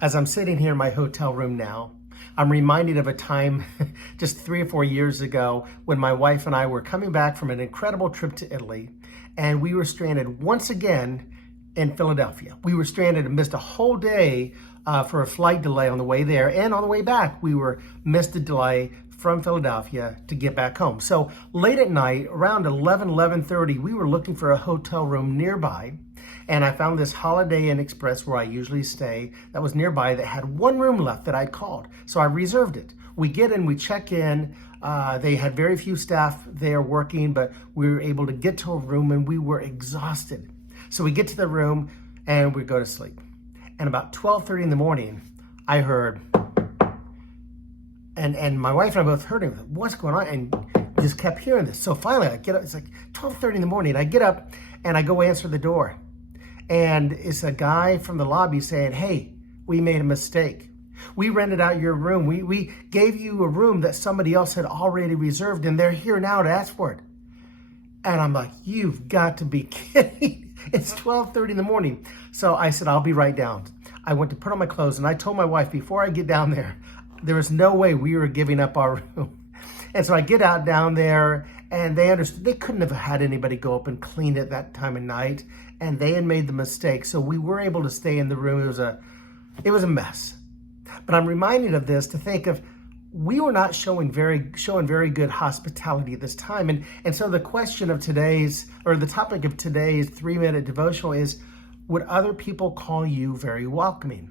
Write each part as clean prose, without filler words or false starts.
As I'm sitting here in my hotel room now, I'm reminded of a time just 3 or 4 years ago when my wife and I were coming back from an incredible trip to Italy, and we were stranded once again in Philadelphia. We were stranded and missed a whole day for a flight delay on the way there, and on the way back, we were missed a delay from Philadelphia to get back home. So late at night, around 11:30, we were looking for a hotel room nearby, and I found this Holiday Inn Express where I usually stay that was nearby that had one room left that I'd called. So I reserved it. We get in, we check in. They had very few staff there working, but we were able to get to a room and we were exhausted. So we get to the room and we go to sleep. And about 12:30 in the morning, I heard, and my wife and I both heard it. What's going on? And just kept hearing this. So finally I get up, it's like 12:30 in the morning. I get up and I go answer the door. And it's a guy from the lobby saying, "Hey, we made a mistake. We rented out your room. We gave you a room that somebody else had already reserved, and they're here now to ask for it." And I'm like, "You've got to be kidding." It's 12:30 in the morning. So I said, "I'll be right down." I went to put on my clothes, and I told my wife before I get down there was no way we were giving up our room. And so I get out down there, and they understood they couldn't have had anybody go up and clean it that time of night, and they had made the mistake. So we were able to stay in the room. It was a mess. But I'm reminded of this to think of we were not showing very good hospitality at this time. And so the question of the topic of today's 3-minute devotional is, would other people call you very welcoming?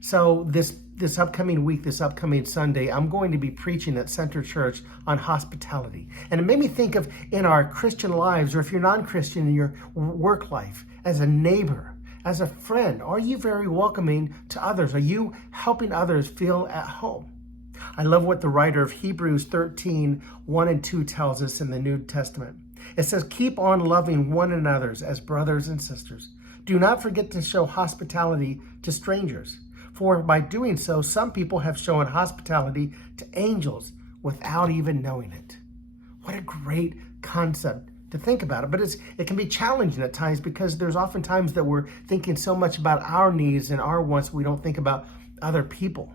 So this upcoming week, this upcoming Sunday, I'm going to be preaching at Center Church on hospitality. And it made me think of in our Christian lives, or if you're non-Christian in your work life, as a neighbor, as a friend, are you very welcoming to others? Are you helping others feel at home? I love what the writer of Hebrews 13:1-2 tells us in the New Testament. It says, "Keep on loving one another as brothers and sisters. Do not forget to show hospitality to strangers. For by doing so, some people have shown hospitality to angels without even knowing it." What a great concept to think about it. But it can be challenging at times because there's often times that we're thinking so much about our needs and our wants, we don't think about other people.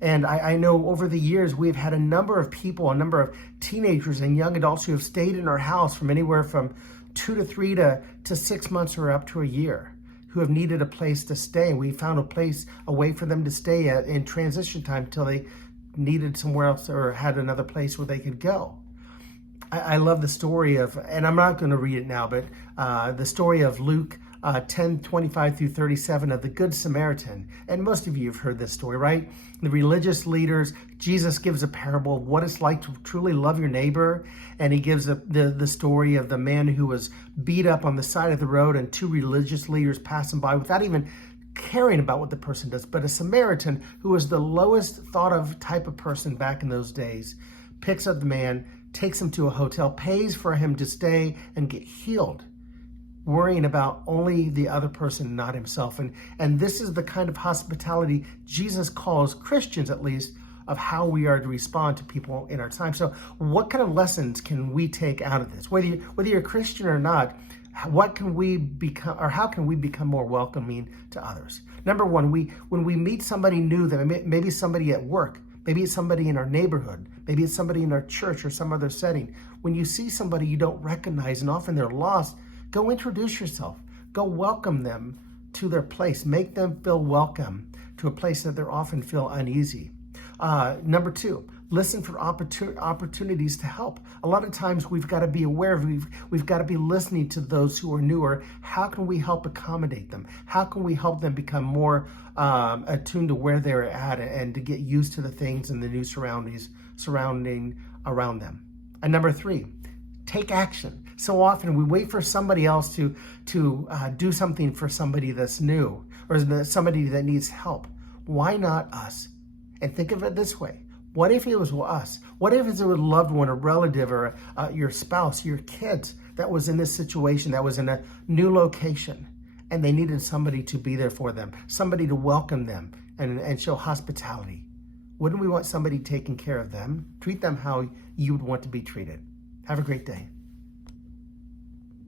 And I know over the years, we've had a number of people, a number of teenagers and young adults who have stayed in our house from anywhere from 2 to 3 to 6 months or up to a year, who have needed a place to stay. We found a way for them to stay at in transition time until they needed somewhere else or had another place where they could go. I love the story of, and I'm not going to read it now, but the story of Luke 10:25-37 of the Good Samaritan. And most of you have heard this story, right? The religious leaders, Jesus gives a parable of what it's like to truly love your neighbor. And he gives the story of the man who was beat up on the side of the road and 2 religious leaders passing by without even caring about what the person does. But a Samaritan, who was the lowest thought of type of person back in those days, picks up the man, takes him to a hotel, pays for him to stay and get healed, worrying about only the other person, not himself. And this is the kind of hospitality Jesus calls Christians, at least, of how we are to respond to people in our time. So what kind of lessons can we take out of this? Whether you're a Christian or not, what can we become, or how can we become more welcoming to others? Number one, when we meet somebody new, that maybe somebody at work, maybe it's somebody in our neighborhood, maybe it's somebody in our church or some other setting. When you see somebody you don't recognize and often they're lost, go introduce yourself. Go welcome them to their place. Make them feel welcome to a place that they often feel uneasy. Number two, listen for opportunities to help. A lot of times we've got to be aware of, we've got to be listening to those who are newer. How can we help accommodate them? How can we help them become more attuned to where they're at and to get used to the things and the new surrounding around them? And number three, take action. So often we wait for somebody else to do something for somebody that's new or somebody that needs help. Why not us? And think of it this way. What if it was us? What if it was a loved one, a relative, or your spouse, your kids that was in this situation, that was in a new location, and they needed somebody to be there for them, somebody to welcome them and show hospitality? Wouldn't we want somebody taking care of them? Treat them how you would want to be treated. Have a great day.